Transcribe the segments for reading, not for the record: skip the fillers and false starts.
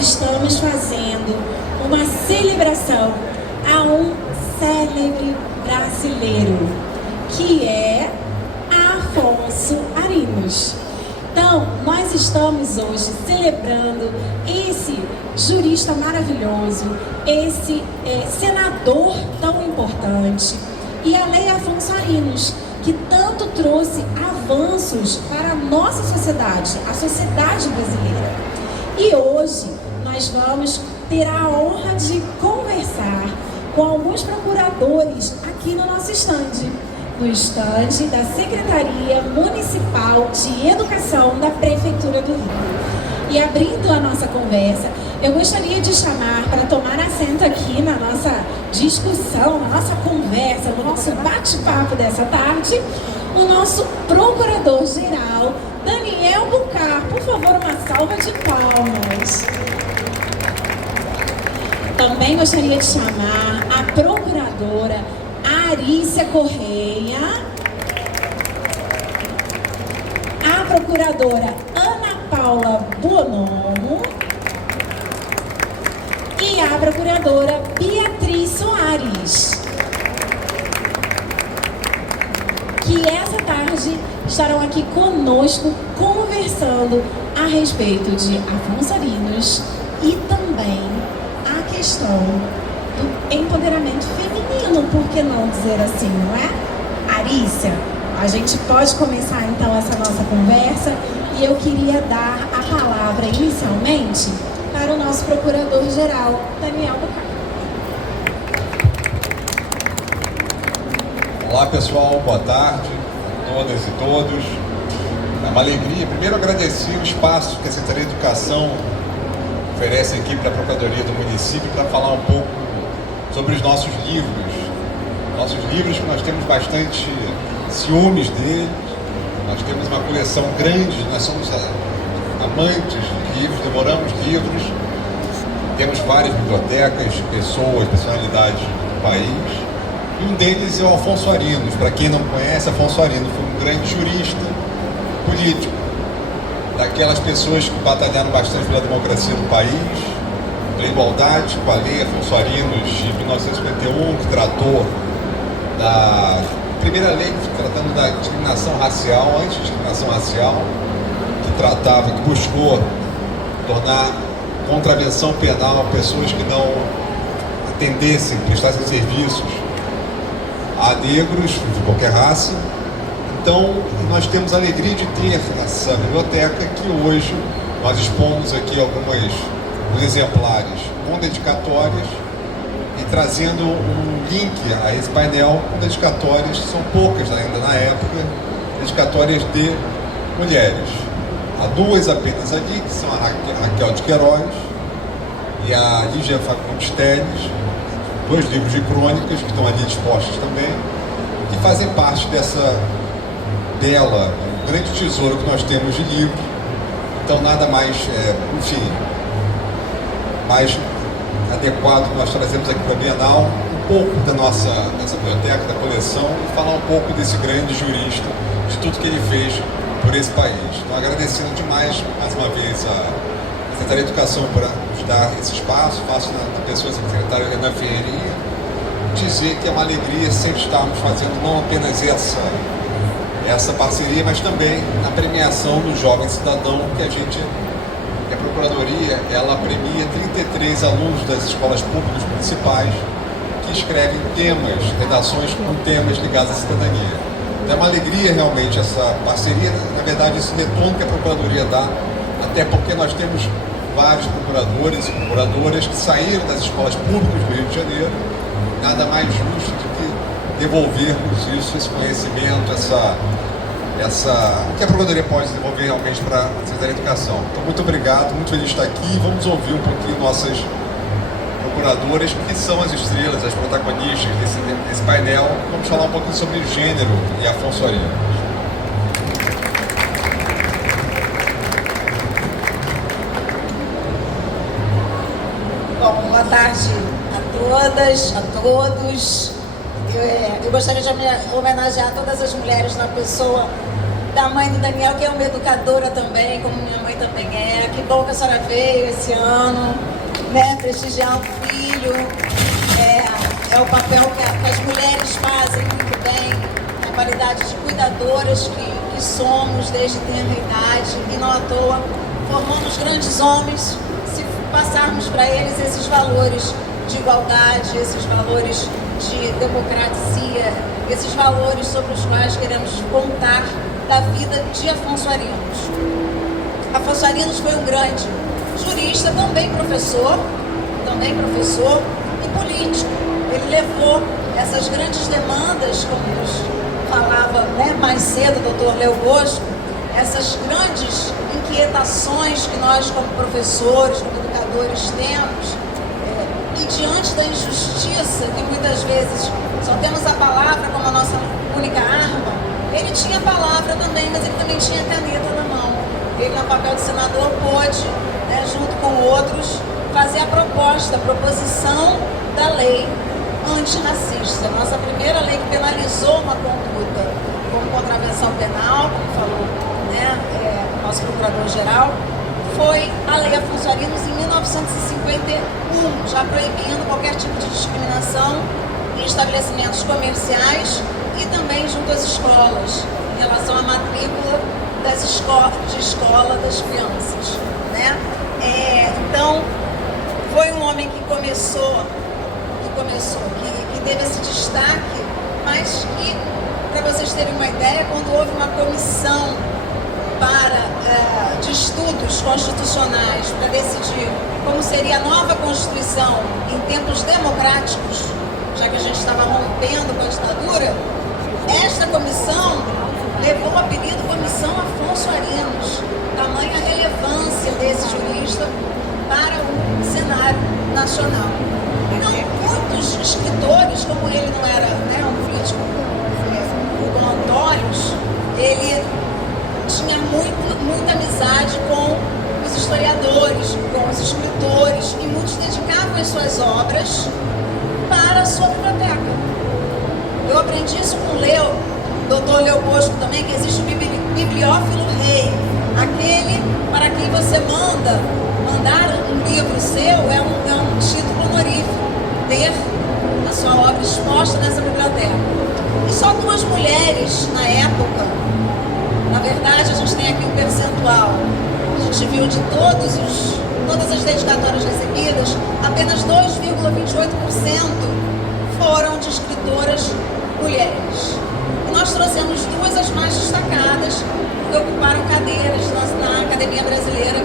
estamos fazendo uma celebração a um célebre brasileiro, que é Afonso Arinos. Então, nós estamos hoje celebrando esse jurista maravilhoso, esse senador tão importante, e a Lei Afonso Arinos, que tanto trouxe avanços para a nossa sociedade, a sociedade brasileira. E hoje nós vamos ter a honra de conversar com alguns procuradores aqui no nosso estande, no estande da Secretaria Municipal de Educação da Prefeitura do Rio. E abrindo a nossa conversa, eu gostaria de chamar para tomar assento aqui na nossa discussão, na nossa conversa, no nosso bate-papo dessa tarde, o nosso Procurador-Geral, Daniel Bucar. Por favor, uma salva de palmas. Também gostaria de chamar a Procuradora Arícia Correia, a Procuradora Ana Paula Bonomo e a Procuradora Beatriz Soares, que essa tarde estarão aqui conosco conversando a respeito de Afonso Arinos e também a questão do empoderamento feminino, por que não dizer assim, não é? Arícia, a gente pode começar então essa nossa conversa e eu queria dar a palavra inicialmente para o nosso Procurador-Geral, Daniel Bucar. Olá pessoal, boa tarde a todas e todos. É uma alegria, primeiro agradecer o espaço que a Secretaria de Educação oferece aqui para a Procuradoria do município para falar um pouco sobre os nossos livros. Nossos livros, que nós temos bastante ciúmes deles, nós temos uma coleção grande, nós somos amantes de livros, devoramos livros, temos várias bibliotecas, pessoas, personalidades do país, e um deles é o Afonso Arinos. Para quem não conhece, Afonso Arinos foi um grande jurista político, daquelas pessoas que batalharam bastante pela democracia do país, pela igualdade, com a Lei Afonso Arinos de 1951, que tratou da primeira lei tratando da discriminação racial, anti-discriminação racial, que buscou tornar contravenção penal pessoas que não atendessem, prestassem serviços a negros de qualquer raça. Então, nós temos a alegria de ter essa biblioteca que hoje nós expomos aqui alguns exemplares com dedicatórias e trazendo um link a esse painel com dedicatórias, são poucas ainda na época, dedicatórias de mulheres. Há duas apenas ali, que são a Raquel de Queiroz e a Lígia Fagundes Teles, dois livros de crônicas que estão ali expostos também e fazem parte dessa bela, um grande tesouro que nós temos de livros. Então nada mais, mais adequado que nós trazemos aqui para a Bienal, um pouco da nossa biblioteca, da coleção, e falar um pouco desse grande jurista, de tudo que ele fez por esse país. Então, agradecendo demais, mais uma vez, a Secretaria de Educação por nos dar esse espaço, faço na pessoa da secretária Renan Ferreirinha, dizer que é uma alegria sempre estarmos fazendo não apenas essa parceria, mas também a premiação do Jovem Cidadão, que a Procuradoria, ela premia 33 alunos das escolas públicas municipais que escrevem redações com temas ligados à cidadania. Então é uma alegria realmente essa parceria, na verdade esse retorno que a Procuradoria dá, até porque nós temos vários procuradores e procuradoras que saíram das escolas públicas do Rio de Janeiro, nada mais justo do que devolvermos isso, esse conhecimento, o que a Procuradoria pode desenvolver realmente para a Secretaria de Educação. Então, muito obrigado, muito feliz de estar aqui. Vamos ouvir um pouquinho nossas procuradoras, que são as estrelas, as protagonistas desse painel. Vamos falar um pouquinho sobre gênero e Afonso Arinos. Bom, boa tarde a todas, a todos. Eu gostaria de homenagear todas as mulheres na pessoa da mãe do Daniel, que é uma educadora também, como minha mãe também é. Que bom que a senhora veio esse ano, né, prestigiar um filho. É o papel que as mulheres fazem muito bem, na qualidade de cuidadoras que somos desde tenra idade, e não à toa formamos grandes homens se passarmos para eles esses valores de igualdade, esses valores de democracia, esses valores sobre os quais queremos contar da vida de Afonso Arinos. Afonso Arinos foi um grande jurista, também professor e político. Ele levou essas grandes demandas, como nos falava, né, mais cedo o doutor Leo Bosco, essas grandes inquietações que nós, como professores, como educadores, temos, e diante da injustiça, que muitas vezes só temos a palavra como a nossa única arma, ele tinha a palavra também, mas ele também tinha a caneta na mão. Ele, no papel de senador, pôde, né, junto com outros, fazer a proposição da lei antirracista. Nossa primeira lei que penalizou uma conduta como contravenção penal, como falou, né, nosso procurador-geral, foi a Lei Afonso Arinos em 1951, já proibindo qualquer tipo de discriminação em estabelecimentos comerciais e também junto às escolas, em relação à matrícula de escola das crianças, né? Então, foi um homem que teve esse destaque, mas que, para vocês terem uma ideia, quando houve uma comissão de estudos constitucionais para decidir como seria a nova Constituição em tempos democráticos, já que a gente estava rompendo com a ditadura, esta comissão levou o apelido Comissão Afonso Arinos, tamanha relevância desse jurista para o cenário nacional. Então, muitos escritores, como ele não era, né, um político com Antônios, ele tinha muita amizade com os historiadores, com os escritores, e muitos dedicavam as suas obras para a sua biblioteca. Eu aprendi isso com o doutor Leo Bosco também, que existe o bibliófilo rei, aquele para quem você mandar um livro seu é um título honorífico, ter a sua obra exposta nessa biblioteca. E só 2 mulheres na época, na verdade a gente tem aqui um percentual, a gente viu de todas as dedicatórias recebidas, apenas 2,28% foram de escritoras mulheres. E nós trouxemos 2 as mais destacadas, que ocuparam cadeiras na Academia Brasileira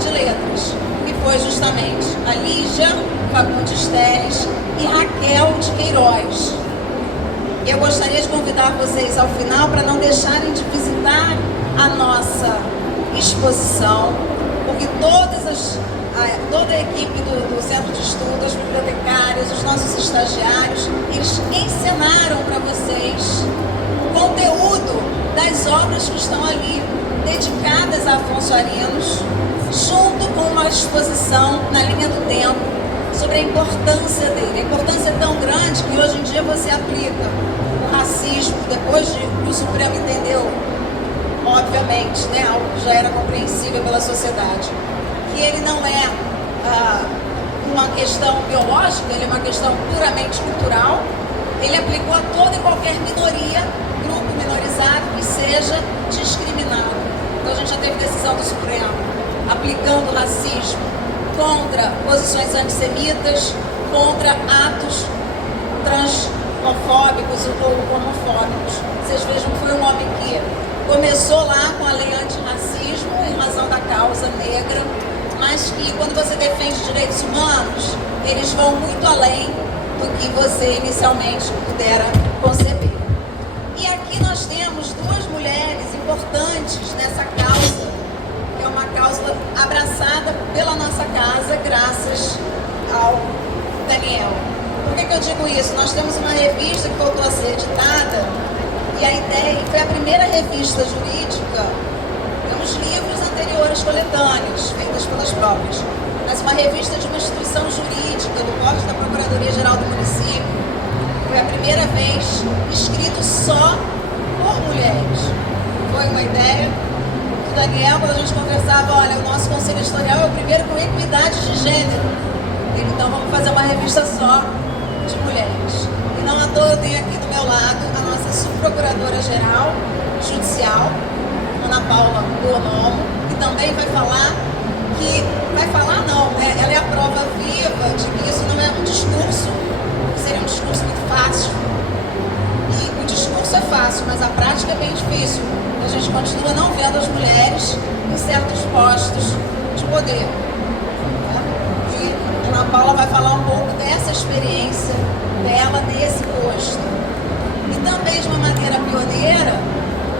de Letras, que foi justamente a Lígia Fagundes Telles e Raquel de Queiroz. E eu gostaria de convidar vocês ao final para não deixarem de visitar a nossa exposição, porque toda a equipe do Centro de Estudo, as bibliotecárias, os nossos estagiários, eles encenaram para vocês o conteúdo das obras que estão ali, dedicadas a Afonso Arinos, junto com uma exposição na linha do tempo sobre a importância dele. A importância é tão grande que hoje em dia você aplica o racismo, depois de que o Supremo entendeu, obviamente, né, algo que já era compreensível pela sociedade, que ele não é uma questão biológica, ele é uma questão puramente cultural. Ele aplicou a toda e qualquer minoria, grupo minorizado que seja discriminado. Então a gente já teve decisão do Supremo aplicando racismo contra posições antissemitas, contra atos transfóbicos ou homofóbicos. Vocês vejam que foi um homem que começou lá com a lei antirracismo em razão da causa negra, mas que quando você defende direitos humanos, eles vão muito além do que você inicialmente pudera conceber. E aqui nós temos 2 mulheres importantes nessa causa, que é uma causa abraçada pela nossa casa, graças ao Daniel. Por que eu digo isso? Nós temos uma revista que voltou a ser editada, e a ideia foi a primeira revista jurídica, temos livros anteriores coletâneos, feitas pelas próprias, mas uma revista de uma instituição jurídica, do Código da Procuradoria-Geral do Município. Foi a primeira vez escrito só por mulheres. foi uma ideia do Daniel, quando a gente conversava, olha, o nosso conselho editorial é o primeiro com equidade de gênero. Então vamos fazer uma revista só de mulheres. E não à toa eu tenho aqui do meu lado a nossa subprocuradora-geral judicial, Ana Paula Bonomo, que também vai falar né? Ela é a prova viva de que isso não é um discurso, que seria um discurso muito fácil. E o discurso é fácil, mas a prática é bem difícil. A gente continua não vendo as mulheres em certos postos de poder. Né? E a Ana Paula vai falar um pouco dessa experiência dela nesse posto. E também de uma maneira pioneira,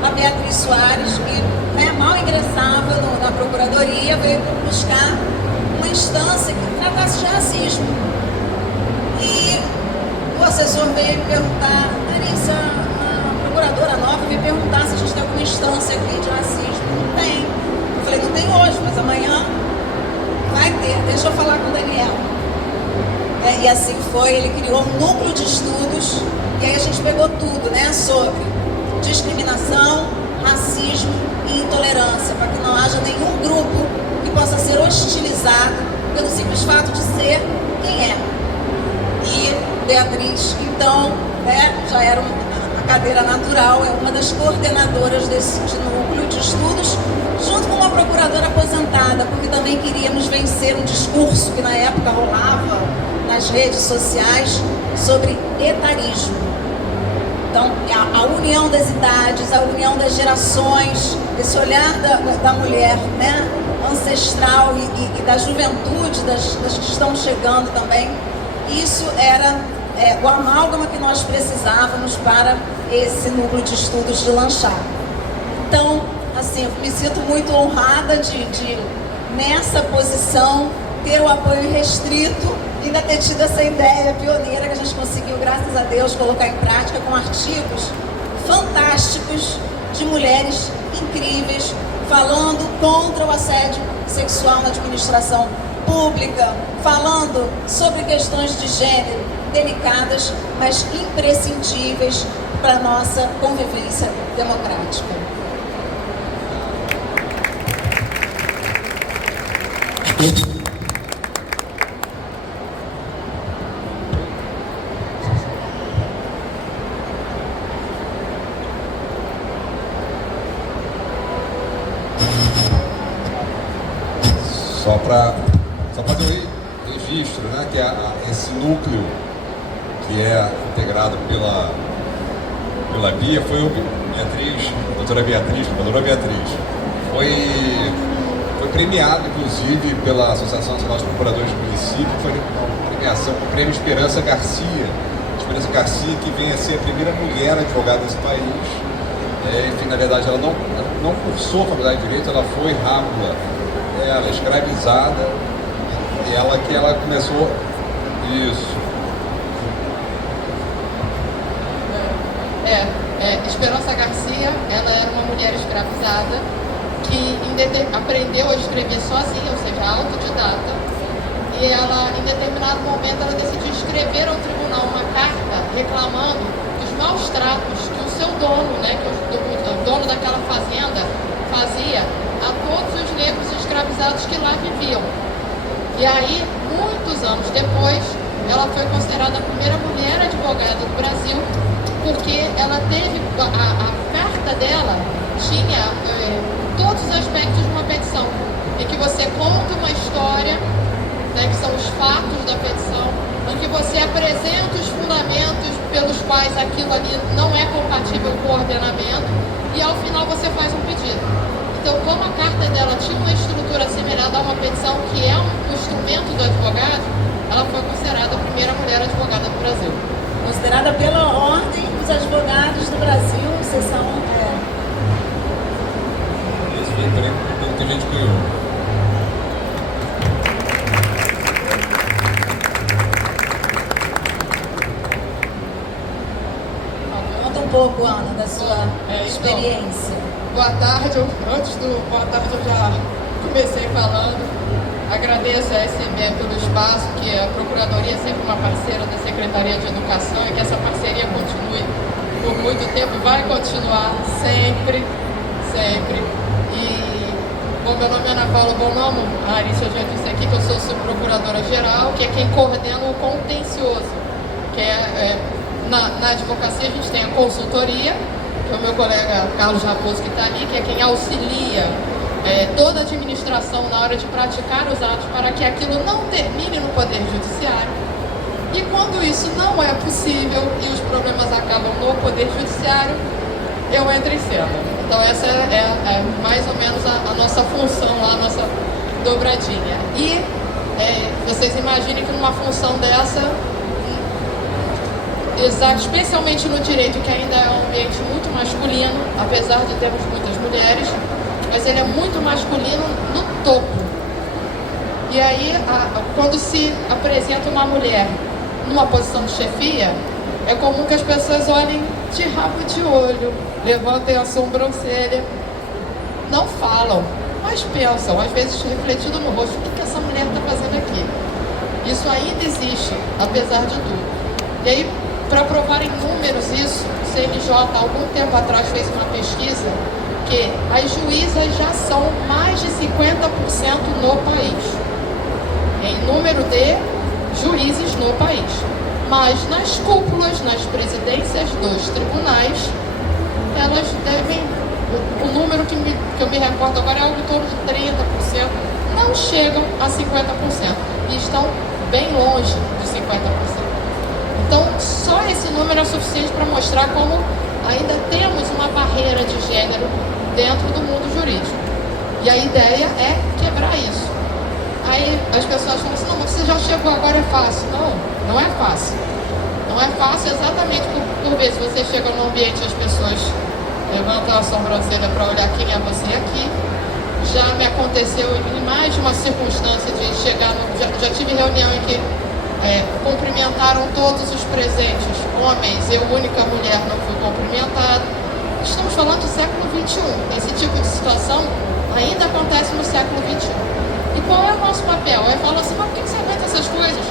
a Beatriz Soares, que mal ingressava na Procuradoria, veio buscar uma instância que tratasse de racismo. E o assessor veio me perguntar, Larissa, a procuradora nova veio perguntar se a gente tem alguma instância aqui de racismo. Não tem. Eu falei, não tem hoje, mas amanhã vai ter. Deixa eu falar com o Daniel. E assim foi, ele criou um núcleo de estudos, e aí a gente pegou tudo, né, sobre discriminação, racismo e intolerância, para que não haja nenhum grupo que possa ser hostilizado pelo simples fato de ser quem é. E Beatriz, então, já era a cadeira natural, é uma das coordenadoras desse núcleo de estudos, junto com uma procuradora aposentada, porque também queríamos vencer um discurso que na época rolava nas redes sociais sobre etarismo. Então, a união das idades, a união das gerações, esse olhar da mulher, né, ancestral e da juventude, das que estão chegando também, isso era o amálgama que nós precisávamos para esse núcleo de estudos de lanchar. Então, assim, eu me sinto muito honrada de nessa posição, ter o apoio restrito, ainda ter tido essa ideia pioneira que a gente conseguiu, graças a Deus, colocar em prática com artigos fantásticos de mulheres incríveis falando contra o assédio sexual na administração pública, falando sobre questões de gênero delicadas, mas imprescindíveis para a nossa convivência democrática. Só fazer um registro, né, que esse núcleo que é integrado pela Bia foi a doutora Beatriz, foi premiado, inclusive, pela Associação Nacional de Procuradores do Município, foi uma premiação com o Prêmio Esperança Garcia. Esperança Garcia, que vem a ser a primeira mulher advogada desse país. Enfim, na verdade, ela não cursou a faculdade de Direito, ela foi rápida, ela é escravizada, e ela começou isso. Esperança Garcia, ela era uma mulher escravizada que aprendeu a escrever sozinha, ou seja, autodidata, e ela, em determinado momento, ela decidiu escrever ao tribunal uma carta reclamando dos maus tratos que o seu dono, né, que o dono daquela fazenda fazia a todos os negros escravizados que lá viviam. E aí, muitos anos depois, ela foi considerada a primeira mulher advogada do Brasil, porque ela teve, a carta dela tinha todos os aspectos de uma petição, em que você conta uma história, né, que são os fatos da petição, em que você apresenta os fundamentos pelos quais aquilo ali não é compatível com o ordenamento, e ao final você faz um pedido. Então, como a carta dela tinha uma estrutura semelhante a uma petição, que é um instrumento do advogado, ela foi considerada a primeira mulher advogada do Brasil. Considerada pela Ordem dos Advogados do Brasil, seção... Esse foi o prêmio que a gente ganhou. Conta um pouco, Ana, da sua experiência. Boa tarde, boa tarde eu já comecei falando. Agradeço a SME pelo espaço, que a Procuradoria é sempre uma parceira da Secretaria de Educação e que essa parceria continue por muito tempo, vai continuar sempre, sempre. E, bom, meu nome é Ana Paula Bonamo, a Arícia já disse aqui que eu sou subprocuradora-geral, que é quem coordena o contencioso, que na advocacia a gente tem a consultoria, que é o meu colega Carlos Raposo que está ali, que é quem auxilia toda a administração na hora de praticar os atos para que aquilo não termine no Poder Judiciário. E quando isso não é possível e os problemas acabam no Poder Judiciário, eu entro em cena. Então essa é mais ou menos a nossa função lá, a nossa dobradinha. E vocês imaginem que numa função dessa, especialmente no direito, que ainda é um ambiente muito masculino, apesar de termos muitas mulheres, mas ele é muito masculino no topo. E aí, quando se apresenta uma mulher numa posição de chefia, é comum que as pessoas olhem de rabo de olho, levantem a sobrancelha, não falam, mas pensam, às vezes refletindo no rosto, o que essa mulher está fazendo aqui? Isso ainda existe, apesar de tudo. E aí, para provar em números isso, o CNJ, há algum tempo atrás, fez uma pesquisa que as juízas já são mais de 50% no país, em número de juízes no país. Mas nas cúpulas, nas presidências dos tribunais, elas devem, o número que eu me recordo agora é algo em torno de 30%, não chegam a 50% e estão bem longe de 50%. Então, só esse número é suficiente para mostrar como ainda temos uma barreira de gênero dentro do mundo jurídico. E a ideia é quebrar isso. Aí as pessoas falam assim, não, você já chegou, agora é fácil. Não, não é fácil. Não é fácil exatamente por vezes você chega num ambiente e as pessoas levantam a sobrancelha para olhar quem é você aqui. Já me aconteceu em mais de uma circunstância de chegar já tive reunião em que cumprimentaram todos os presentes, homens, eu, única mulher, não fui cumprimentada. Estamos falando do século XXI. Esse tipo de situação ainda acontece no século XXI. E qual é o nosso papel? Eu falo assim, mas por que você aguenta essas coisas?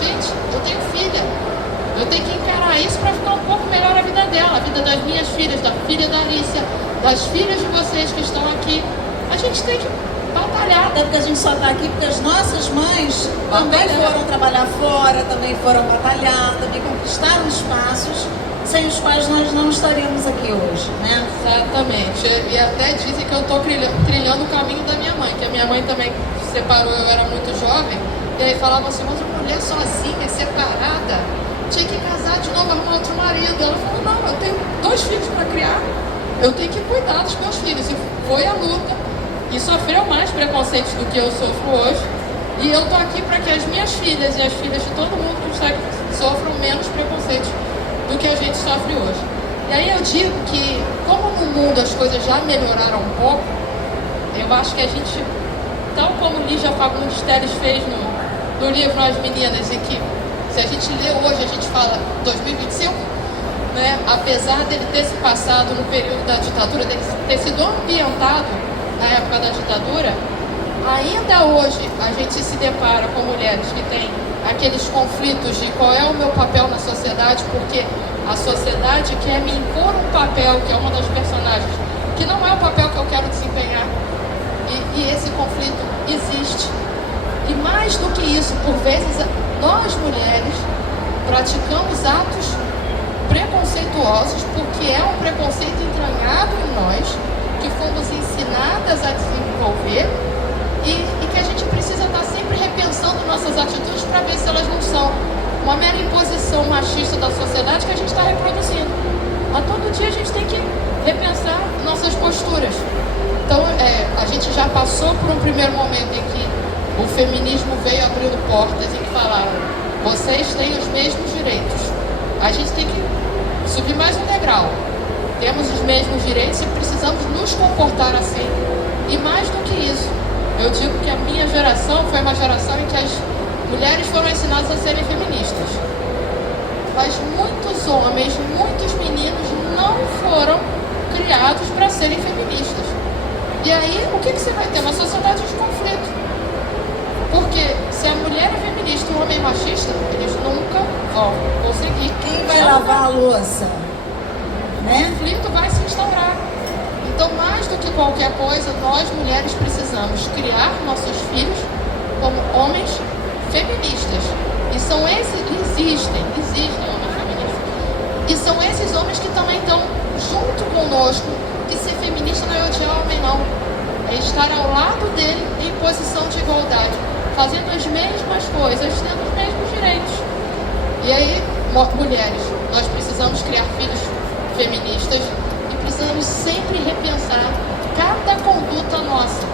Gente, eu tenho filha. Eu tenho que encarar isso para ficar um pouco melhor a vida dela, a vida das minhas filhas, da filha da Alicia, das filhas de vocês que estão aqui. A gente tem que batalhar. Até porque a gente só está aqui porque as nossas mães também foram trabalhar fora, também foram batalhar, também conquistaram espaços sem os quais nós não estaríamos aqui hoje, né? Exatamente. E até dizem que eu estou trilhando o caminho da minha mãe, que a minha mãe também se separou, eu era muito jovem, e aí falava assim, mas uma mulher sozinha, separada, tinha que casar de novo, arrumar outro marido. Ela falou, não, eu tenho 2 filhos para criar, eu tenho que cuidar dos meus filhos. E foi a luta, e sofreu mais preconceitos do que eu sofro hoje. E eu tô aqui para que as minhas filhas e as filhas de todo mundo que está aqui sofram menos preconceitos do que a gente sofre hoje. E aí eu digo que, como no mundo as coisas já melhoraram um pouco, eu acho que a gente, tal como Lígia Fagundes Telles fez no livro As Meninas, e que se a gente lê hoje, a gente fala 2025, né? Apesar dele ter se passado no período da ditadura, dele ter sido ambientado na época da ditadura, ainda hoje a gente se depara com mulheres que têm aqueles conflitos de qual é o meu papel na sociedade, porque a sociedade quer me impor um papel, que é uma das personagens, que não é o papel que eu quero desempenhar. E esse conflito existe. E mais do que isso, por vezes, nós mulheres praticamos atos preconceituosos, porque é um preconceito entranhado em nós, que fomos ensinadas a desenvolver, e que a gente precisa estar sempre repensando nossas atitudes para ver se elas não são uma mera imposição machista da sociedade que a gente está reproduzindo. A todo dia a gente tem que repensar nossas posturas. Então, a gente já passou por um primeiro momento em que o feminismo veio abrindo portas e que falaram, vocês têm os mesmos direitos. A gente tem que subir mais um degrau. Temos os mesmos direitos e precisamos nos comportar assim. E mais do que isso, eu digo que a minha geração foi uma geração em que as mulheres foram ensinadas a serem feministas. Mas muitos homens, muitos meninos não foram criados para serem feministas. E aí, o que você vai ter? Uma sociedade de conflito. Porque se a mulher é feminista e o homem é machista, eles nunca vão conseguir. Quem vai lavar a louça? Né? O conflito vai se instaurar. Então, mais do que qualquer coisa, nós mulheres precisamos criar nossos filhos como homens feministas. E são esses, existem homens feministas. E são esses homens que também estão junto conosco, que ser feminista não é odiar homem, não. É estar ao lado dele em posição de igualdade, fazendo as mesmas coisas, tendo os mesmos direitos. E aí, mulheres, nós precisamos criar filhos feministas e precisamos sempre repensar cada conduta nossa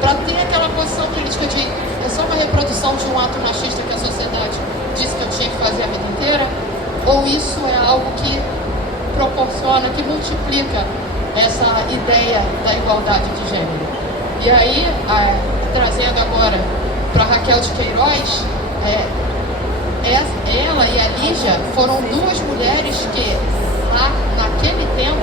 para ter aquela posição política de é só uma reprodução de um ato machista que a sociedade disse que eu tinha que fazer a vida inteira, ou isso é algo que proporciona, que multiplica essa ideia da igualdade de gênero. E aí, trazendo agora para Raquel de Queiroz, ela e a Lígia foram duas mulheres que, lá naquele tempo,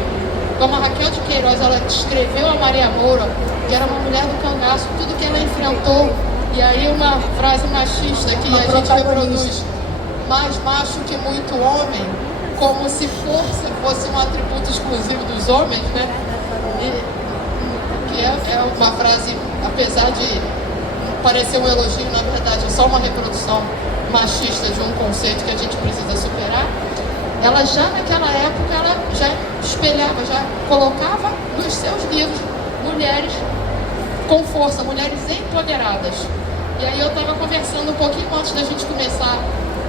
como a Raquel de Queiroz, ela descreveu a Maria Moura, que era uma mulher do cangaço, tudo que ela enfrentou, e aí uma frase machista que a gente reproduz, mais macho que muito homem, como se força fosse um atributo exclusivo dos homens, né? Que é uma frase, apesar de parecer um elogio, na verdade é só uma reprodução machista de um conceito que a gente precisa superar. Ela já naquela época, ela já espelhava, já colocava nos seus livros mulheres com força, mulheres empoderadas. E aí eu estava conversando um pouquinho antes da gente começar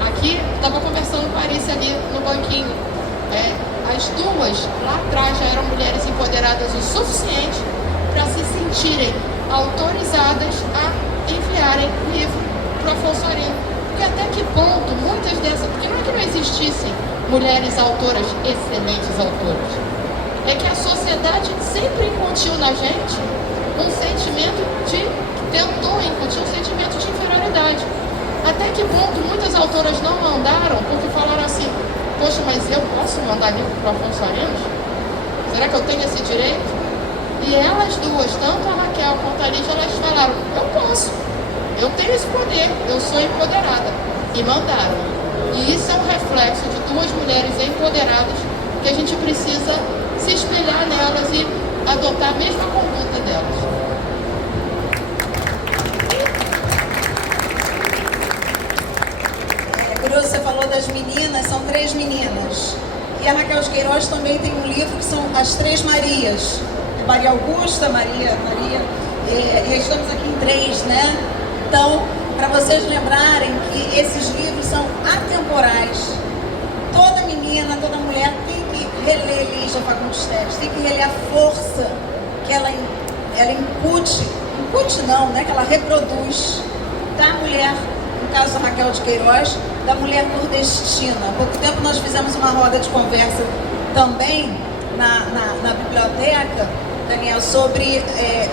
aqui, estava conversando com a Alice ali no banquinho. As duas lá atrás já eram mulheres empoderadas o suficiente para se sentirem autorizadas a enviarem livro para o Afonso Arino. Porque até que ponto muitas dessas, porque não é que não existissem mulheres autoras, excelentes autoras, é que a sociedade sempre incutiu na gente um sentimento tentou incutir um sentimento de inferioridade. Até que ponto muitas autoras não mandaram porque falaram assim, poxa, mas eu posso mandar livro para o Afonso Arinos? Será que eu tenho esse direito? E elas duas, tanto a Raquel quanto a Lígia, elas falaram, eu posso, eu tenho esse poder, eu sou empoderada. E mandaram. E isso é um reflexo de duas mulheres empoderadas que a gente precisa se espelhar nelas e adotar a mesma conduta delas. Você falou das meninas, são 3 meninas. E a Raquel de Queiroz também tem um livro que são as 3 Marias. Maria Augusta, Maria. Estamos aqui em 3, né? Então, para vocês lembrarem que esses livros são atemporais. Toda menina, toda mulher tem que reler Lígia Fagundes Teles, tem que reler a força que ela incute não, né? Que ela reproduz da mulher, no caso da Raquel de Queiroz, da mulher nordestina. Há pouco tempo nós fizemos uma roda de conversa também na biblioteca, Daniel, sobre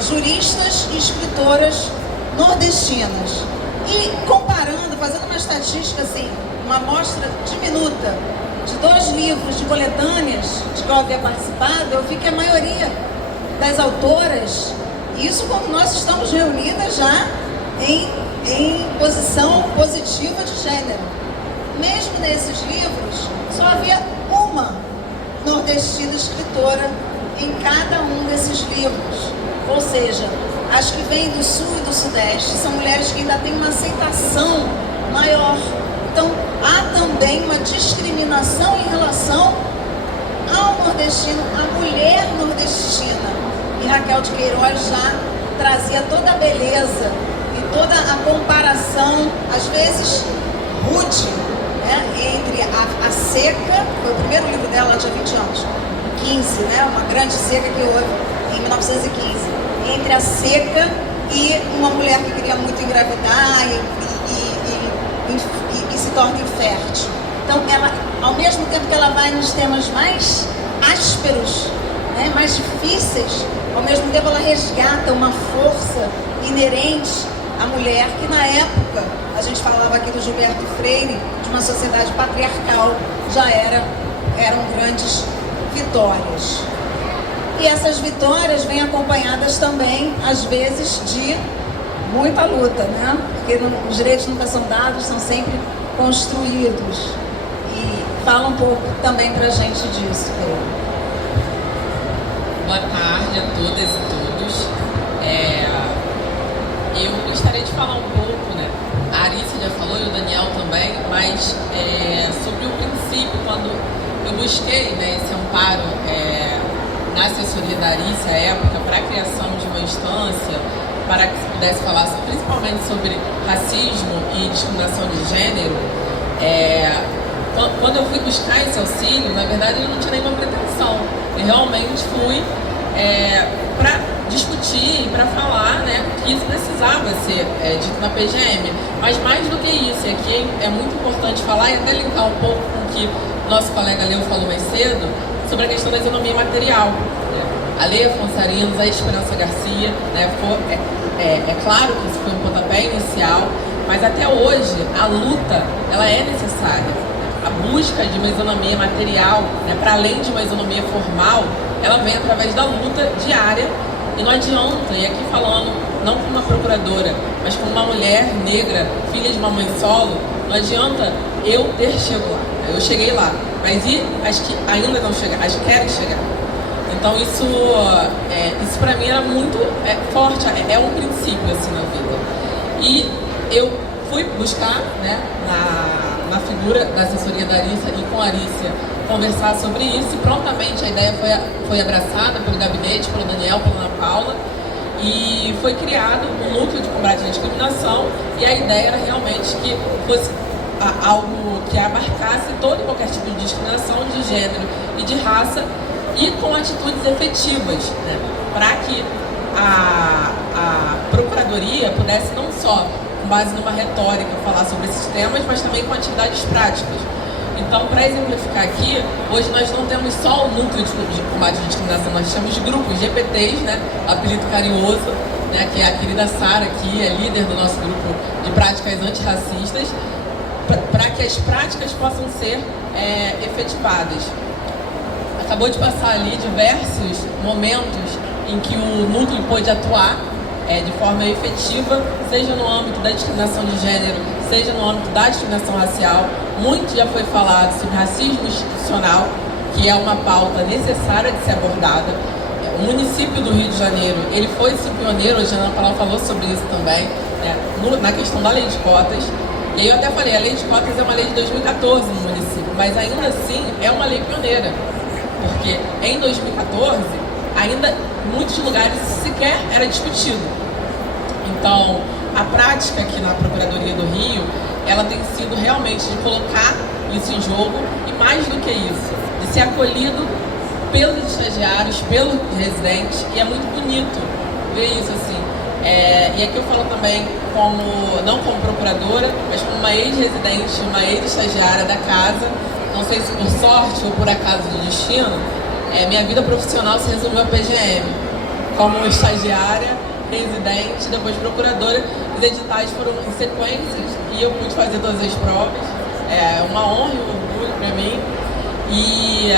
juristas e escritoras nordestinas. E comparando, fazendo uma estatística assim, uma amostra diminuta de 2 livros de coletâneas de que eu havia participado, eu vi que a maioria das autoras, isso quando nós estamos reunidas já em posição positiva de gênero. Mesmo nesses livros, só havia uma nordestina escritora em cada um desses livros. Ou seja, as que vêm do sul e do sudeste são mulheres que ainda têm uma aceitação maior. Então, há também uma discriminação em relação ao nordestino, à mulher nordestina. E Raquel de Queiroz já trazia toda a beleza e toda a comparação, às vezes rude, né, entre a seca, foi o primeiro livro dela, ela tinha 20 anos, 15, né, uma grande seca que houve em 1915, entre a seca e uma mulher que queria muito engravidar e se torna infértil. Então, ela, ao mesmo tempo que ela vai nos temas mais ásperos, né, mais difíceis, ao mesmo tempo ela resgata uma força inerente à mulher, que na época, a gente falava aqui do Gilberto Freire, de uma sociedade patriarcal, já eram grandes vitórias. E essas vitórias vêm acompanhadas também, às vezes, de muita luta, né? Porque os direitos nunca são dados, são sempre construídos. E fala um pouco também pra gente disso, Pedro. Boa tarde a todas e todos. Eu gostaria de falar um pouco, né? A Arícia já falou e o Daniel também, mas sobre o princípio, quando eu busquei, né, esse amparo na assessoria da Arícia à época para a criação de uma instância para que se pudesse falar principalmente sobre racismo e discriminação de gênero. Quando eu fui buscar esse auxílio, na verdade eu não tinha nenhuma pretensão. Eu realmente fui para discutir e para falar, né, que isso precisava ser dito na PGM. Mas mais do que isso, e aqui é muito importante falar e até linkar um pouco com o que nosso colega Leo falou mais cedo, sobre a questão da isonomia material. A Lei Afonso Arinos, a Esperança Garcia, né, é claro que isso foi um pontapé inicial, mas até hoje a luta ela é necessária. A busca de uma isonomia material, né, para além de uma isonomia formal, ela vem através da luta diária. E não adianta, e aqui falando não como uma procuradora, mas como uma mulher negra, filha de uma mãe solo, não adianta eu ter chegado lá. Eu cheguei lá, mas e as que ainda não chegaram, as que querem chegar? Então isso para mim era muito forte, é um princípio assim na vida. E eu fui buscar, né, na figura da assessoria da Arícia e com a Arícia conversar sobre isso, e prontamente a ideia foi abraçada pelo gabinete, pelo Daniel, pela Ana Paula, e foi criado um núcleo de combate à discriminação, e a ideia era realmente que fosse algo que abarcasse todo e qualquer tipo de discriminação de gênero e de raça, e com atitudes efetivas, né, para que a Procuradoria pudesse não só, com base numa retórica, falar sobre esses temas, mas também com atividades práticas. Então, para exemplificar aqui, hoje nós não temos só o núcleo de combate à discriminação, nós temos grupos GPTs, né, apelido carinhoso, né, que é a querida Sara aqui, é líder do nosso grupo de práticas antirracistas, para que as práticas possam ser efetivadas. Acabou de passar ali diversos momentos em que o núcleo pôde atuar de forma efetiva, seja no âmbito da discriminação de gênero, seja no âmbito da discriminação racial. Muito já foi falado sobre racismo institucional, que é uma pauta necessária de ser abordada. O município do Rio de Janeiro, ele foi esse pioneiro, hoje a Ana Paula falou sobre isso também, né, na questão da lei de cotas. E aí eu até falei, a lei de cotas é uma lei de 2014 no município, mas ainda assim é uma lei pioneira, porque em 2014 ainda em muitos lugares sequer era discutido. Então, a prática aqui na Procuradoria do Rio, ela tem sido realmente de colocar isso em jogo, e mais do que isso, de ser acolhido pelos estagiários, pelos residentes, e é muito bonito ver isso assim. E aqui eu falo também não como procuradora, mas como uma ex-residente, uma ex-estagiária da casa. Não sei se por sorte ou por acaso do destino, minha vida profissional se resumiu a PGM. Como estagiária, residente, depois procuradora, os editais foram em sequências e eu pude fazer todas as provas. É uma honra e um orgulho para mim. E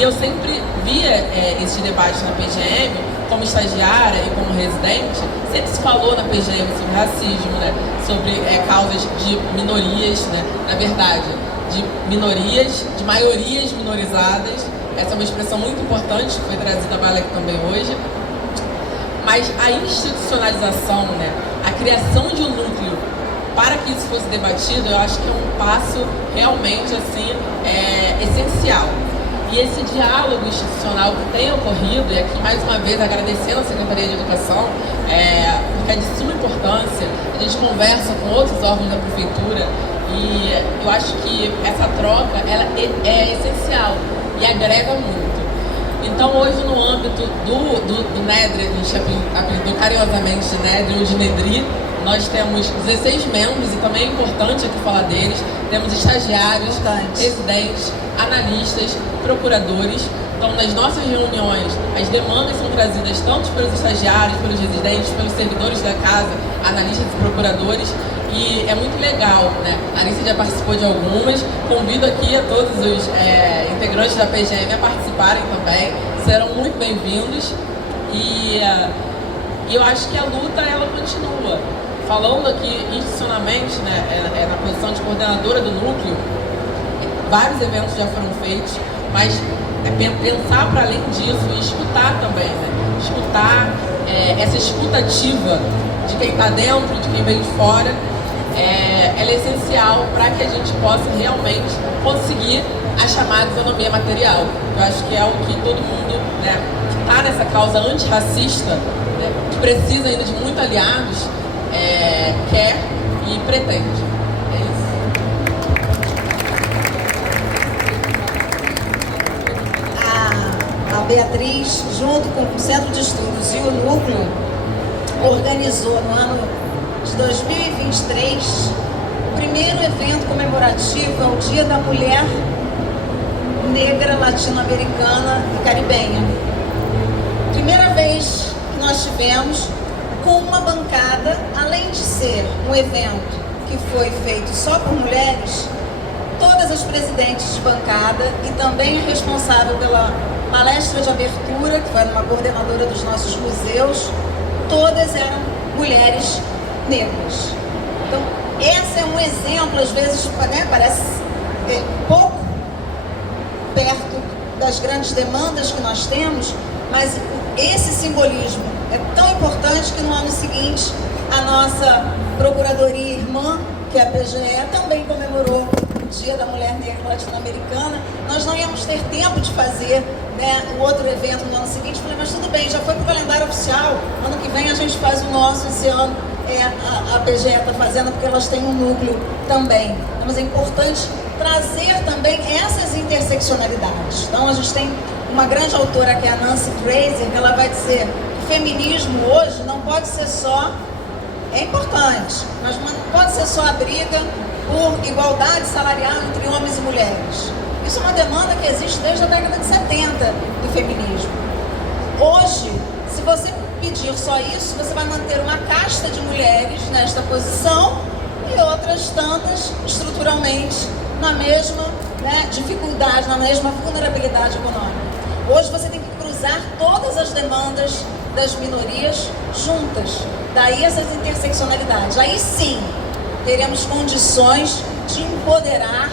eu sempre via esse debate na PGM, como estagiária e como residente, sempre se falou na PGM sobre racismo, né, sobre causas de minorias, né, na verdade, de minorias, de maiorias minorizadas. Essa é uma expressão muito importante, que foi trazida à baila aqui também hoje. Mas a institucionalização, né, a criação de um núcleo para que isso fosse debatido, eu acho que é um passo realmente assim, essencial. E esse diálogo institucional que tem ocorrido, e aqui mais uma vez agradecendo a Secretaria de Educação, porque é de suma importância, a gente conversa com outros órgãos da Prefeitura, e eu acho que essa troca ela é essencial e agrega muito. Então hoje no âmbito do NEDRI, a gente apelidou carinhosamente de NEDRI ou de NEDRI, nós temos 16 membros, e também é importante aqui falar deles. Temos estagiários, residentes, analistas, procuradores. Então, nas nossas reuniões, as demandas são trazidas tanto pelos estagiários, pelos residentes, pelos servidores da casa, analistas e procuradores. E é muito legal, né? A Arícia já participou de algumas. Convido aqui a todos os integrantes da PGM a participarem também. Serão muito bem-vindos. E eu acho que a luta, ela continua. Falando aqui institucionalmente, né, na posição de coordenadora do núcleo, vários eventos já foram feitos, mas pensar para além disso e escutar também, né? Escutar, essa escutativa de quem está dentro, de quem vem de fora, ela é essencial para que a gente possa realmente conseguir a chamada isonomia material. Eu acho que é o que todo mundo, né, que está nessa causa antirracista, né, que precisa ainda de muitos aliados, quer e pretende. É isso. A Beatriz, junto com o Centro de Estudos e o Núcleo, organizou no ano de 2023 o primeiro evento comemorativo ao Dia da Mulher Negra, Latino-Americana e Caribenha. Primeira vez que nós tivemos com uma bancada, além de ser um evento que foi feito só por mulheres, todas as presidentes de bancada e também a responsável pela palestra de abertura, que foi uma coordenadora dos nossos museus, todas eram mulheres negras. Então, esse é um exemplo, às vezes, né, parece pouco perto das grandes demandas que nós temos, mas esse simbolismo é tão importante que no ano seguinte a nossa Procuradoria Irmã, que é a PGE, também comemorou o Dia da Mulher Negra Latino-Americana. Nós não íamos ter tempo de fazer, né, o outro evento no ano seguinte. Falei, mas tudo bem, já foi para o calendário oficial, ano que vem a gente faz o nosso. Esse ano a PGE está fazendo, porque elas têm um núcleo também. Mas é importante trazer também essas interseccionalidades. Então a gente tem uma grande autora, que é a Nancy Fraser, que ela vai dizer que feminismo hoje não pode ser só, é importante, mas não pode ser só a briga por igualdade salarial entre homens e mulheres. Isso é uma demanda que existe desde a década de 70 do feminismo. Hoje, se você pedir só isso, você vai manter uma casta de mulheres nesta posição e outras tantas estruturalmente na mesma, né, dificuldade, na mesma vulnerabilidade econômica. Hoje você tem que cruzar todas as demandas das minorias juntas. Daí essas interseccionalidades. Aí sim, teremos condições de empoderar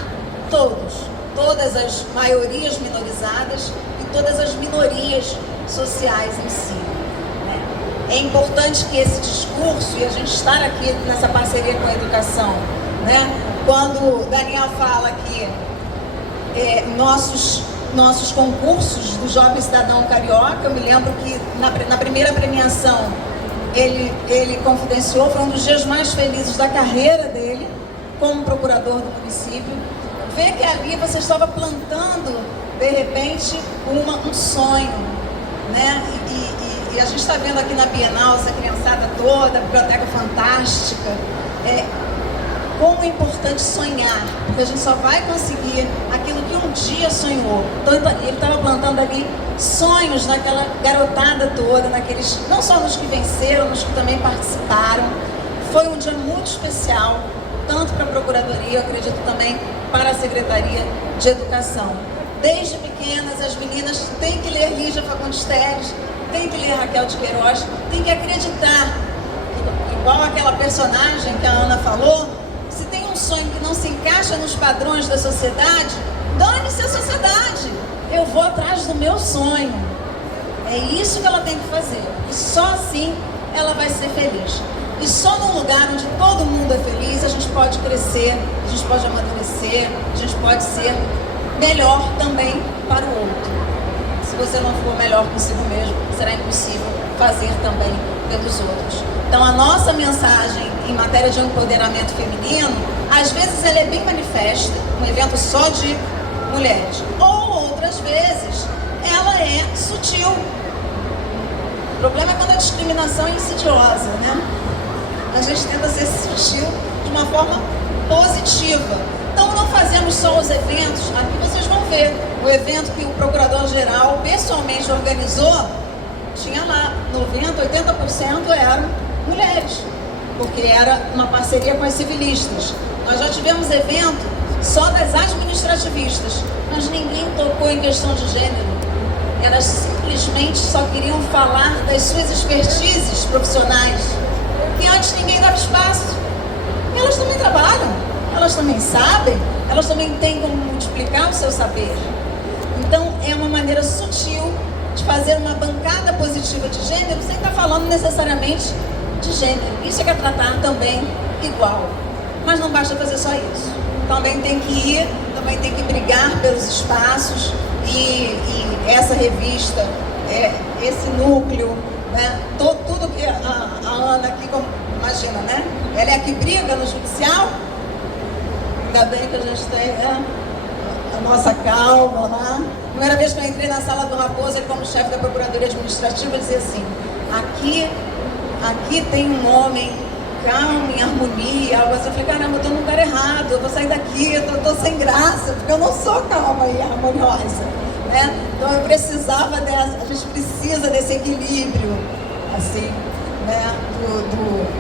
todos, todas as maiorias minorizadas e todas as minorias sociais em si. Né? É importante que esse discurso, e a gente estar aqui nessa parceria com a educação, né? Quando o Daniel fala que nossos concursos do Jovem Cidadão Carioca, eu me lembro que na primeira premiação ele confidenciou, foi um dos dias mais felizes da carreira dele como procurador do município. Ver que ali você estava plantando, de repente, um sonho, né? E a gente está vendo aqui na Bienal essa criançada toda, a biblioteca fantástica. Como é importante sonhar, porque a gente só vai conseguir aquilo que um dia sonhou. Então ele estava plantando ali sonhos naquela garotada toda, naqueles, não só nos que venceram, nos que também participaram. Foi um dia muito especial, tanto para a Procuradoria, eu acredito também para a Secretaria de Educação. Desde pequenas, as meninas têm que ler Lígia Fagundes Telles, têm que ler Raquel de Queiroz, têm que acreditar, igual aquela personagem que a Ana falou. Se tem um sonho que não se encaixa nos padrões da sociedade, dane-se a sociedade. Eu vou atrás do meu sonho. É isso que ela tem que fazer. E só assim ela vai ser feliz. E só num lugar onde todo mundo é feliz, a gente pode crescer, a gente pode amadurecer, a gente pode ser melhor também para o outro. Se você não for melhor consigo mesmo, será impossível fazer também pelos outros. Então a nossa mensagem em matéria de empoderamento feminino, às vezes ela é bem manifesta, um evento só de mulheres, ou outras vezes ela é sutil. O problema é quando a discriminação é insidiosa, né? A gente tenta ser sutil de uma forma positiva. Então não fazemos só os eventos, aqui vocês vão ver, o evento que o Procurador-Geral pessoalmente organizou, tinha lá 90%, 80% eram mulheres, porque era uma parceria com as civilistas. Nós já tivemos evento só das administrativistas, mas ninguém tocou em questão de gênero. Elas simplesmente só queriam falar das suas expertises profissionais, que antes ninguém dava espaço. E elas também trabalham, elas também sabem, elas também têm como multiplicar o seu saber. Então, é uma maneira sutil de fazer uma bancada positiva de gênero sem estar falando necessariamente de gênero. Isso é que é tratar também igual. Mas não basta fazer só isso. Também tem que ir, também tem que brigar pelos espaços e essa revista, esse núcleo, né? Tudo que a Ana aqui, imagina, né? Ela é a que briga no judicial. Ainda bem que a gente tem, né, a nossa calma lá. Primeira vez que eu entrei na sala do Raposo, ele como chefe da Procuradoria Administrativa dizia assim: aqui tem um homem calmo, em harmonia, algo assim. Eu falei, caramba, eu tô no lugar errado, eu vou sair daqui, eu tô sem graça, porque eu não sou calma e harmoniosa, né? Então eu precisava a gente precisa desse equilíbrio, assim, né,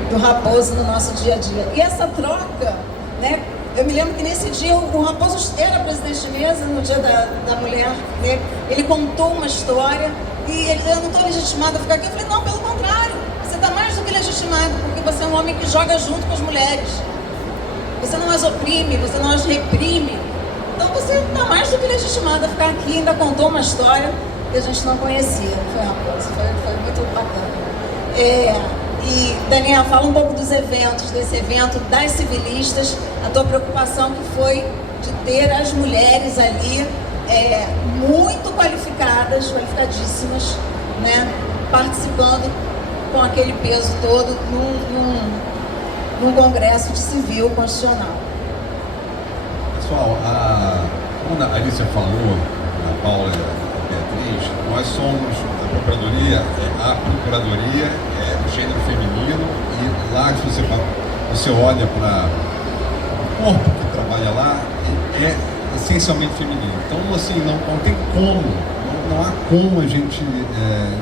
do Raposo no nosso dia a dia. E essa troca, né, eu me lembro que nesse dia o Raposo era presidente de mesa, no dia da mulher, né? Ele contou uma história e ele disse, eu não estou legitimado a ficar aqui. Eu falei, não, pelo contrário, você está mais do que legitimado, porque você é um homem que joga junto com as mulheres. Você não as oprime, você não as reprime. Então você está mais do que legitimado a ficar aqui. Ainda contou uma história que a gente não conhecia. Foi Raposo, foi muito bacana. E, Daniel, fala um pouco dos eventos, desse evento das civilistas, a tua preocupação que foi de ter as mulheres ali muito qualificadíssimas, né, participando com aquele peso todo num congresso de civil constitucional. Pessoal, como a Alicia falou, a Paula e a Beatriz, nós somos a Procuradoria do gênero feminino, e lá que você olha para o corpo que trabalha lá, é essencialmente feminino. Então, assim, não tem como, não há como a gente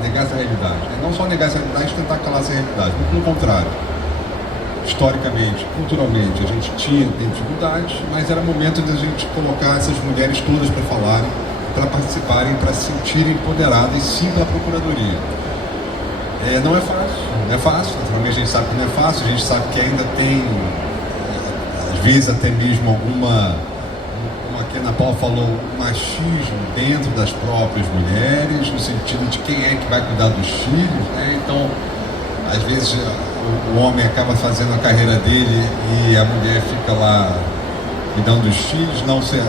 negar essa realidade. Não só negar essa realidade, tentar calar essa realidade, muito pelo contrário. Historicamente, culturalmente, a gente tem dificuldades, mas era momento de a gente colocar essas mulheres todas para falarem, para participarem, para se sentirem empoderadas, sim, pela Procuradoria. Não é fácil, naturalmente a gente sabe que não é fácil, a gente sabe que ainda tem, às vezes até mesmo alguma, como aqui a Ana Paula falou, machismo dentro das próprias mulheres, no sentido de quem é que vai cuidar dos filhos, né? Então, às vezes o homem acaba fazendo a carreira dele e a mulher fica lá cuidando dos filhos, não se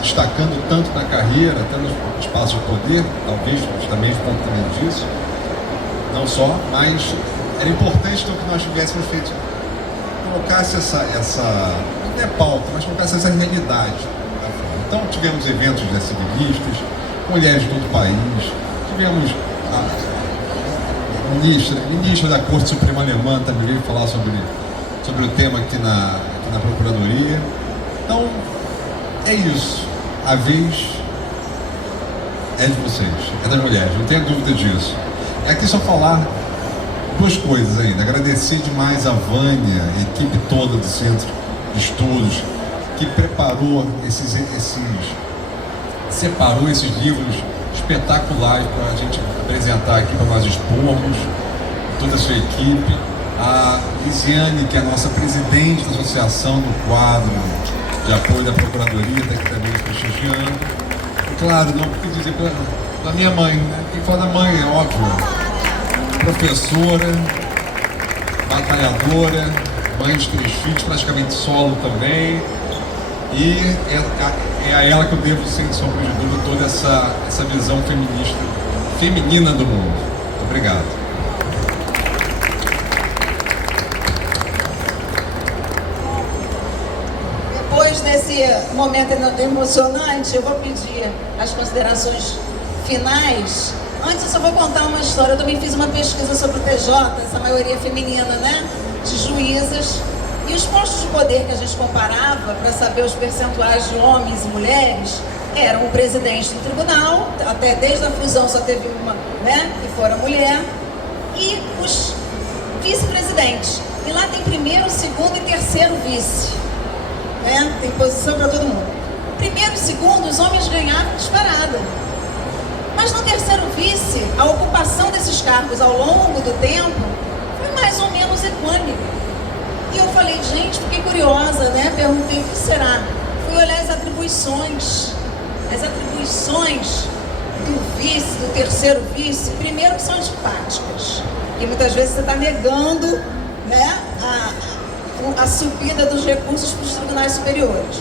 destacando tanto na carreira, até nos espaços de poder, talvez justamente por conta disso. Não só, mas era importante então, que nós tivéssemos feito, colocasse não é pauta, mas colocasse essa realidade. Então tivemos eventos das civilistas, mulheres de todo o país, tivemos a ministra da Corte Suprema Alemã também veio falar sobre o tema aqui na Procuradoria. Então, é isso. A vez é de vocês, é das mulheres, não tenha dúvida disso. Aqui só falar duas coisas ainda. Agradecer demais a Vânia, a equipe toda do Centro de Estudos, que preparou separou esses livros espetaculares para a gente apresentar aqui, para nós expormos, toda a sua equipe. A Lisiane, que é a nossa presidente da associação do quadro de apoio da Procuradoria, está aqui também prestigiando. Claro, não preciso dizer da minha mãe, né? Tem que falar da mãe, é óbvio. Professora, batalhadora, mãe de 3 filhos, praticamente solo também. E é a ela que eu devo, sem sombra de dúvida, toda essa visão feminina do mundo. Muito obrigado. Depois desse momento emocionante, eu vou pedir as considerações finais. Antes eu só vou contar uma história. Eu também fiz uma pesquisa sobre o TJ, essa maioria feminina, né, de juízas. E os postos de poder que a gente comparava para saber os percentuais de homens e mulheres eram o presidente do tribunal, até desde a fusão só teve uma, né, que fora mulher, e os vice-presidentes. E lá tem primeiro, segundo e terceiro vice, né? Tem posição para todo mundo. Primeiro e segundo, os homens ganhavam disparada. Mas no terceiro vice, a ocupação desses cargos ao longo do tempo foi mais ou menos equânime. E eu falei, gente, fiquei curiosa, né? Perguntei, o que será? Fui olhar as atribuições. as atribuições do vice, do terceiro vice, primeiro que são antipáticas, porque muitas vezes você está negando, né, a subida dos recursos para os tribunais superiores.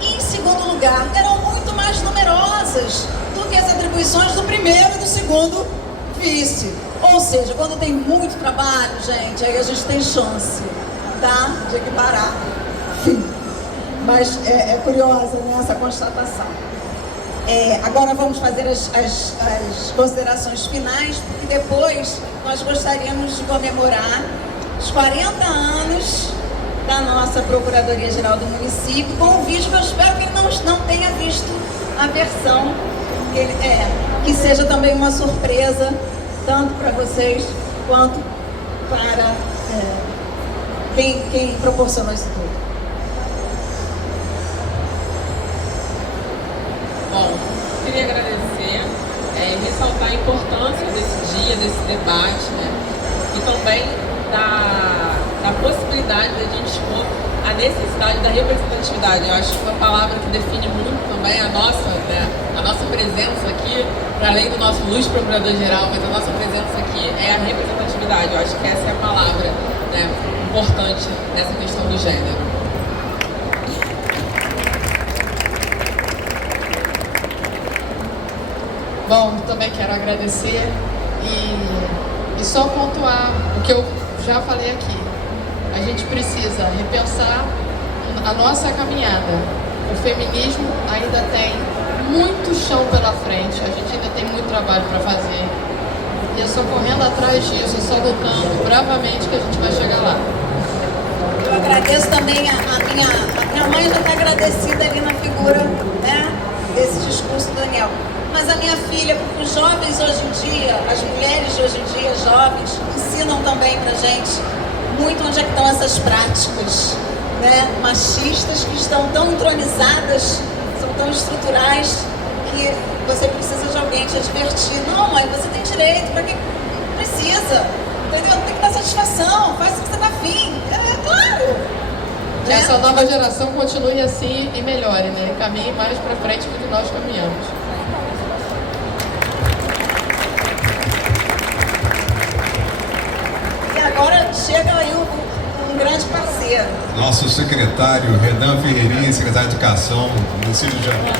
E, em segundo lugar, eram muito mais numerosas do que as atribuições do primeiro e do segundo vice. Ou seja, quando tem muito trabalho, gente, aí a gente tem chance, tá, de equiparar. Mas é curiosa, né, essa constatação. Agora vamos fazer as considerações finais, porque depois nós gostaríamos de comemorar os 40 anos da nossa Procuradoria-Geral do Município, com um vídeo que eu espero que ele não tenha visto a versão, que seja também uma surpresa, tanto para vocês quanto para quem proporcionou isso tudo. Bom, queria agradecer e ressaltar a importância desse dia, desse debate, né? E também da possibilidade de a gente expor a necessidade da representatividade. Eu acho que uma palavra que define muito também a nossa presença aqui, para além do nosso Luiz Procurador-Geral, mas a nossa presença aqui é a representatividade. Eu acho que essa é a palavra, né, importante nessa questão do gênero. Bom, também quero agradecer e só pontuar o que eu já falei aqui. A gente precisa repensar a nossa caminhada. O feminismo ainda tem muito chão pela frente, a gente ainda tem muito trabalho para fazer. E eu só correndo atrás disso, só lutando bravamente que a gente vai chegar lá. Eu agradeço também a minha mãe já está agradecida ali na figura, né, desse discurso do Daniel. Mas a minha filha, porque os jovens hoje em dia, as mulheres de hoje em dia, jovens, ensinam também pra gente muito onde é que estão essas práticas, né, machistas que estão tão entronizadas, são tão estruturais, que você precisa de alguém te advertir. Não, mãe, você tem direito, pra quem precisa, entendeu? Tem que dar satisfação, faz o que você tá afim. Claro! Que essa nova geração continue assim e melhore, né? Caminhe mais pra frente do que nós caminhamos. Agora chega aí um grande parceiro. Nosso secretário Renan Ferreirinha, secretário de Educação do município de Janeiro.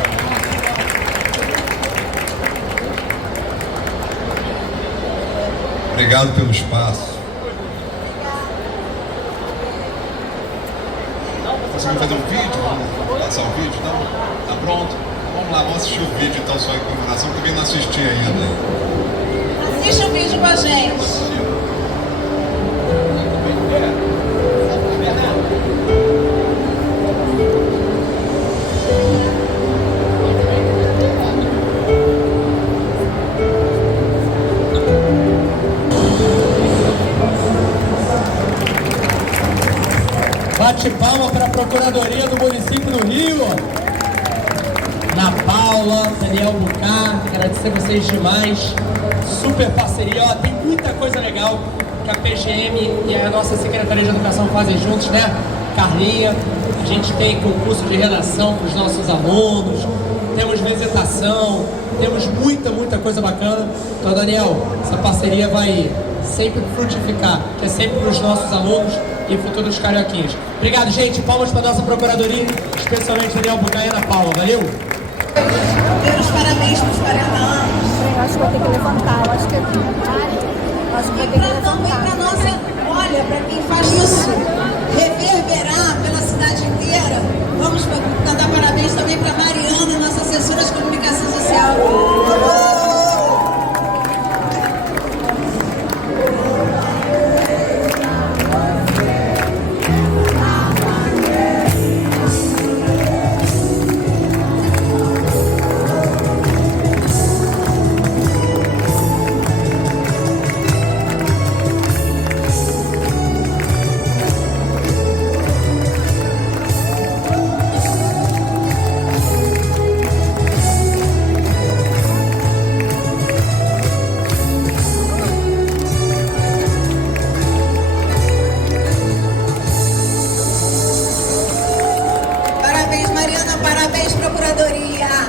Obrigado pelo espaço. Você vai fazer um vídeo? Vamos passar um vídeo? Não? Tá pronto? Vamos lá, vamos assistir o vídeo então, sua comemoração, que eu também não assisti ainda. Assiste o vídeo com a gente. Bate palma para a Procuradoria do Município do Rio. Ana Paula, Daniel Bucar, agradecer vocês demais. Super parceria, ó, tem muita coisa legal que a PGM e a nossa Secretaria de Educação fazem juntos, né? Carlinha, a gente tem concurso de redação para os nossos alunos, temos visitação, temos muita coisa bacana. Então, Daniel, essa parceria vai sempre frutificar, que é sempre para os nossos alunos e futuros carioquinhos. Obrigado, gente. Palmas para a nossa Procuradoria, especialmente Daniel Bucar e Ana Paula. Valeu! Meus parabéns para os 40 anos. Eu acho que vou ter que levantar, eu acho que vai ter que levantar. Também para nossa, olha, para quem faz isso reverberar pela cidade inteira, vamos cantar parabéns também para Mariana, nossa assessora de comunicação social. Parabéns, Mariana, parabéns, Procuradoria.